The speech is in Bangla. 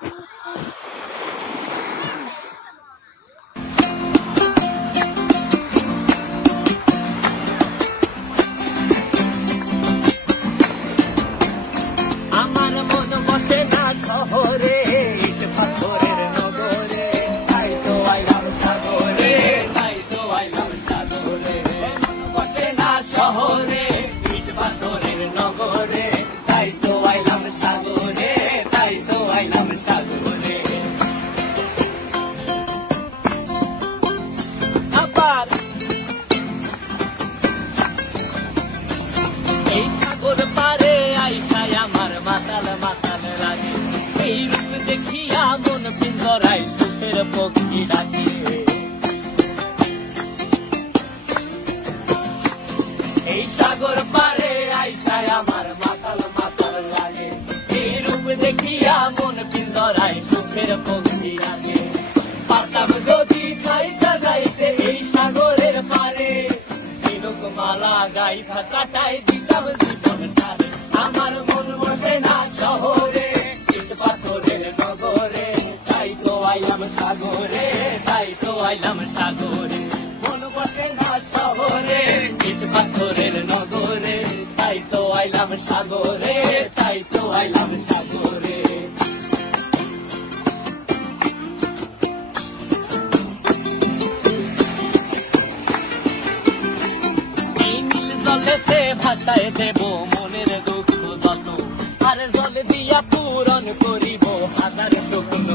আমার মন বসে না শহরে, ইট পাথরের নগরে, তাই তো আইলাম সাগরে, তাই তো আইলাম সাগরে। মন বসে না শহরে, ইট পাথরের নগরে, তাই তো আইলাম সাগরে, তাই তো আইলাম সাগরে। আবার এই সাগর পারে আইসায় আমার মাতাল মাতাল লাগে, এই রূপ দেখিয়া মন পিঞ্জরায় সুখের পক্ষী ডাকে। এই সাগর পারে আইসায় আমার মাতাল মাতাল লাগে, এই রূপ দেখিয়া মন পিঞ্জরায় সুখের পক্ষী ডাকে। পারতাম যদি যাইতে যাইতে এই সাগরের পারে, মালা গাইথা কাটাই দিতাম জীবনটারে। আমার মন বসে না শহরে, ইট পাথরের নগরে, তাই তো আইলাম সাগরে, তাই তো আইলাম সাগরে। মন বসে না শহরে, ইট পাথরের নগরে, তাই তো আইলাম সাগরে, তাই তো আইলাম সাগরে। জলেতে ভাসায় দেব মনের দুঃখ যত, আর জল দিয়া পূরণ করিব হাজার শুকনো।